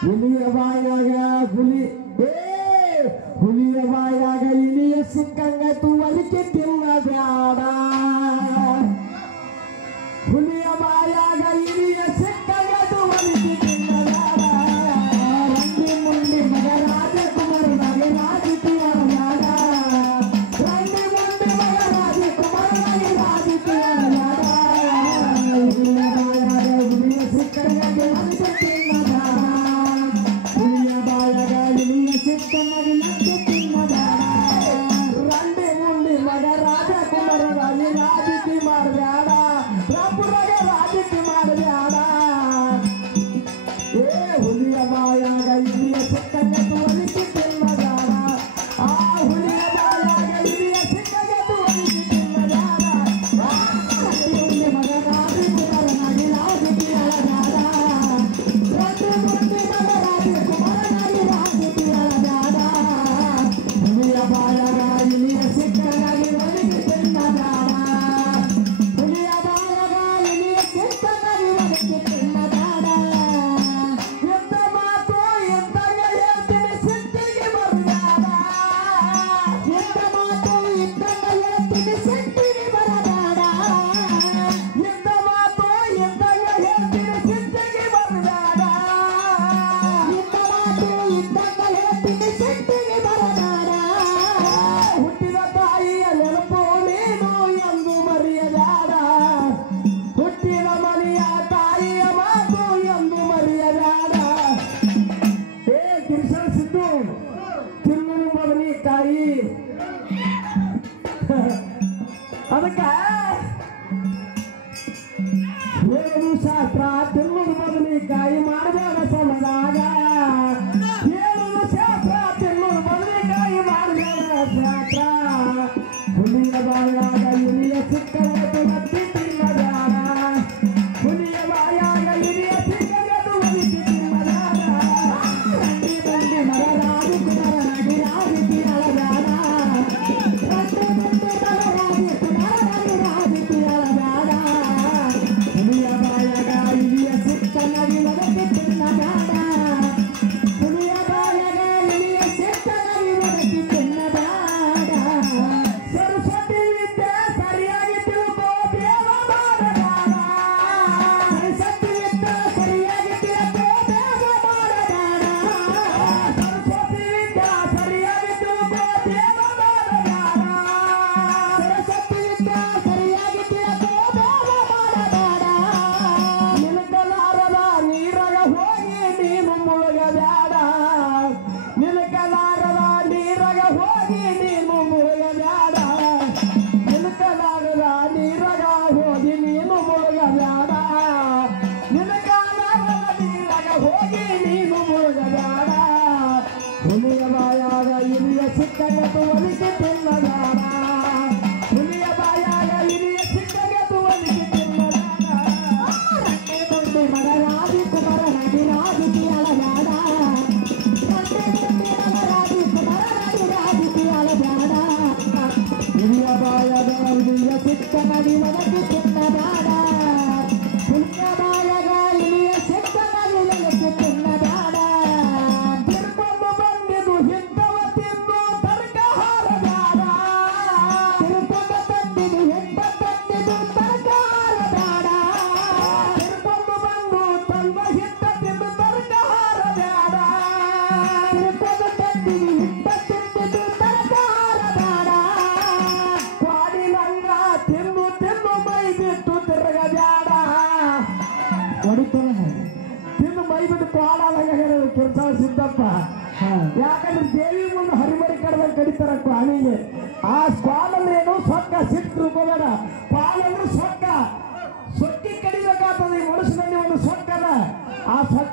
ಹುಲಿಯ ಬಾಯಾಗ ಹುಲಿಯ ಬಾಯಾಗ ಇಲಿಯ ಸಿಕ್ಕಂಗ ತುವಲಿಕೆ ತಿನ್ನಬ್ಯಾಡ ಹುಲಿಯ ಬಾಯಾಗ ಇಲಿಯ ಸಿಕ್ಕಂಗ ತುವಲಿಕೆ ತಿನ್ನಬ್ಯಾಡ ರಂಡಿ ಮುಂಡಿ ಮಗ ರಾಜಕುಮಾರ ನಗೆ ರಾಜಕೀಯ ಬ್ಯಾಡ ರಂಡಿ ಮುಂಡಿ ಮಗ ರಾಜಕುಮಾರ ನಗೆ ರಾಜಕೀಯ ಬ್ಯಾಡ ಹುಲಿಯ ಬಾಯಾಗ ಹುಲಿಯ ಸಿಕ್ಕಂಗ ತುವಲಿಕೆ ತಿನ್ನಬ್ಯಾಡ ಹುಲಿಯ ಬಾಯಾಗ ಇಲಿಯ ಸಿಕ್ಕಂಗ ತುವಲಿಕೆ ತಿನ್ನಬ್ಯಾಡ ರಂಡಿ ಮುಂಡಿ ಮಗ ರಾಜಕುಮಾರ ನಗೆ ರಾಜಕೀಯ ಬ್ಯಾಡ ಹುಲಿಯ ಬಾಯಾಗ ಇಲಿಯ ಸಿಕ್ಕಂಗ ತುವಲಿಕೆ ತಿನ್ನಬ್ಯಾಡ ಆ ಹುಲಿಯ ಬಾಯಾಗ ಇಲಿಯ ಸಿಕ್ಕಂಗ ತುವಲಿಕೆ ತಿನ್ನಬ್ಯಾಡ ರಂಡಿ ಮಗ ರಾಜಕುಮಾರ ನಗೆ ರಾಜಕೀಯ ಬ್ಯಾಡ ರಂಡಿ ಮುಂಡಿ ಮಗ ರಾಜಕುಮಾರ ನಗೆ ರಾಜಕೀಯ ಬ್ಯಾಡ ಹುಲಿಯ ಬಾಯಾಗ ಇಲಿಯ ಸಿಕ್ಕಂಗ ತುವಲಿಕೆ ತಿನ್ನಬ್ಯಾಡ ಹುಲಿಯ ಬಾಯಾಗ ಇಲಿಯ ಸಿಕ್ಕಂಗ ತುವಲಿಕೆ ತಿನ್ನಬ್ಯಾಡ ಎಂತ ಮಾತು ಎಂತಾಗ ಹೇಳ್ತೀನಿ ಸಿಟ್ಟಿಗೆ ಬರಬ್ಯಾಡ ಎಂತ ಮಾತು ಎಂತಾಗ ಹೇಳ್ತೀನಿ ಸಿಟ್ಟಿಗೆ ಬರಬ್ಯಾಡ ಎಂತ ಮಾತು ಎಂತಾಗ ಹೇಳ್ತೀನಿ ಸಿಟ್ಟಿಗೆ ಬರಬ್ಯಾಡ ಎಂತ ಮಾತು ಎಂತಾಗ ಹೇಳ್ತೀನಿ ಸಿಟ್ಟಿಗೆ ಬರಬ್ಯಾಡ ಹುಟ್ಟಿದ ತಾಯಿಯ ನೆನಪು ನೀನು ಎಂದು ಮರೆಯಬ್ಯಾಡ ಹುಟ್ಟಿದ ಮನೆಯ ತಾಯಿಯ ಮಾತು ಎಂದು ಮರೆಯಬ್ಯಾಡ ಕಿರಿಸಲ ಸಿದ್ದು ತಿನ್ನಲು ಬದನೆಕಾಯಿ ಅದಕ್ಕ ಹೇಳು ಶಾಸ್ತ್ರ ತಿನ್ನಲು ಬದನೆಕಾಯಿ ಮಾಡಬೇಡ ಸಮದಾಗ ಹೇಳುದು ಶಾಸ್ತ್ರ ತಿನ್ನಲು ಬದನೆಕಾಯಿ ಮಾಡಬೇಡ ಶಾಸ್ತ್ರ ಹುಲಿಯ ಬಾಯಾಗ ಇಲಿಯ ಸಿಕ್ಕಂಗ ತುವಲಿಕೆ ತಿನ್ನಬ್ಯಾಡ ಹುಲಿಯ ಬಾಯಾಗ ಇಲಿಯ ಸಿಕ್ಕಂಗ ತುವಲಿಕೆ ತಿನ್ನಬ್ಯಾಡ ರಂಡಿ ಮುಂಡಿ ಮಗ ರಾಜಕುಮಾರ ನಗೆ ರಾಜಕೀಯ ಬ್ಯಾಡ ರಂಡಿ ಮುಂಡಿ ಮಗ ರಾಜಕುಮಾರ ನಗೆ ರಾಜಕೀಯ ಬ್ಯಾಡ ಹುಲಿಯ ಬಾಯಾಗ ಇಲಿಯ ಸಿಕ್ಕಂಗ ತುವಲಿಕೆ ತಿನ್ನಬ್ಯಾಡ ಹುಲಿಯ ಬಾಯಾಗ ಇಲಿಯ ಸಿಕ್ಕಂಗ ತುವಲಿಕೆ ತಿನ್ನಬ್ಯಾಡ ಸರಸ್ವತಿ ವಿದ್ಯೆ ಸರಿಯಾಗಿ ತಿಳ್ಕೋ ಬೇಡ ಮಾಡಬೇಡ ಸರಸ್ವತಿ ವಿದ್ಯೆ ಸರಿಯಾಗಿ ತಿಳ್ಕೋ ಬೇಡ ಮಾಡಬೇಡ ಸರಸ್ವತಿ ವಿದ್ಯೆ ಸರಿಯಾಗಿ ತಿಳ್ಕೋ ಬೇಡ ಮಾಡಬೇಡ ಸರಸ್ವತಿ ವಿದ್ಯೆ ಸರಿಯಾಗಿ ತಿಳ್ಕೋ ಬೇಡ ಮಾಡಬೇಡ ನಿಲಕಲಾರದ ನೀರಾಗ ಹೋಗಿ ನೀನು ಮುಳುಗಬೇಡ ನಿಲಕಲಾರದ ನೀರಾಗ ಹೋಗಿ ನೀನು ಮುಳುಗಬೇಡ ನಿಲಕಲಾರದ ನೀರಾಗ ಹೋಗಿ ನೀನು ಮುಳುಗಬೇಡ ನಿಲಕಲಾರದ ನೀರಾಗ ಹೋಗಿ ನೀನು ಮುಳುಗಬೇಡ ಹುಲಿಯ ಬಾಯಾಗ ಇಲಿಯ ಸಿಕ್ಕಂಗ ತುವಲಿಕೆ ತಿನ್ನಬ್ಯಾಡ ಹುಲಿಯ ಬಾಯಾಗ ಇಲಿಯ ಸಿಕ್ಕಂಗ ತುವಲಿಕೆ ತಿನ್ನಬ್ಯಾಡ ರಂಡಿ ಮುಂಡಿ ಮಗ ರಾಜಕುಮಾರ ನಗೆ ರಾಜಕೀಯ ಬ್ಯಾಡ ರಂಡಿ ಮುಂಡಿ ಮಗ ರಾಜಕುಮಾರ ನಗೆ ರಾಜಕೀಯ ಬ್ಯಾಡ ಹಿರಿಯ ಬಾಯಾಗ ಇಲಿಯ ಸಿಕ್ಕಂಗ ತುವಲಿಕೆ ತಿನ್ನಬ್ಯಾಡ ಹುಲಿಯ ಬಾಯಾಗ ಇಲಿಯ ಸಿಕ್ಕಂಗ ತುವಲಿಕೆ ತಿನ್ನಬ್ಯಾಡ ತಿರ್ಕೊಂಡು ಬಂದಿದ್ದು ಹಿಂದವ ತಿಂದು ತರ್ಕ ಹಾರಬ್ಯಾಡ ತಿರ್ಕೊಂಡು ಬಂದಿದ್ದು ಹಿಂದ ತಂದಿದ್ದು ತರ್ಕ ಹಾರಬ್ಯಾಡ ತಿರ್ಕೊಂಡು ಬಂದು ತಂದ ಹಿಂದ ತಿಂದು ತರ್ಕ ಹಾರಬ್ಯಾಡ ತಿರ್ಕೊಂಡು ತಂದಿದ್ದು ಹಿಂದ ತಿಂದಿದ್ದು ತರ್ಕ ಹಾರಬ್ಯಾಡ ಕ್ವಾಡಿನಂಗ ತಿಂದು ತಿಂದು ಮೈ ಬಿಟ್ಟು ತಿರುಗಬ್ಯಾಡ ತಿಂದು ಮೈ ಬಿಟ್ಟು ಕ್ವಾಡಾದಾಗ ಕಿರ್ಸಲ ಸಿದ್ದಪ್ಪ ಯಾಕಂದ್ರೆ ದೇವಿ ಮುಂದೆ ಹರಿಮರಿ ಕಡ್ದಂಗೆ ಕಡಿತಾರ ಕ್ವಾಣಿಗೆ ಆ ಸ್ಕ್ವಾಲ್ ಅಂದ್ರೆ ಏನು ಸೊಕ್ಕ ಸಿಟ್ಟು ತಿಳ್ಕೋಬೇಡ ಕ್ವಾಲ್ ಅಂದ್ರೆ ಸೊಕ್ಕ ಸೊಕ್ಕಿ ಕಡಿಬೇಕಾಗ್ತದೆ ಈ ಮನುಷ್ಯನಲ್ಲಿ ಒಂದು ಸೊಕ್ಕದ ಆ ಸೊಕ್ಕ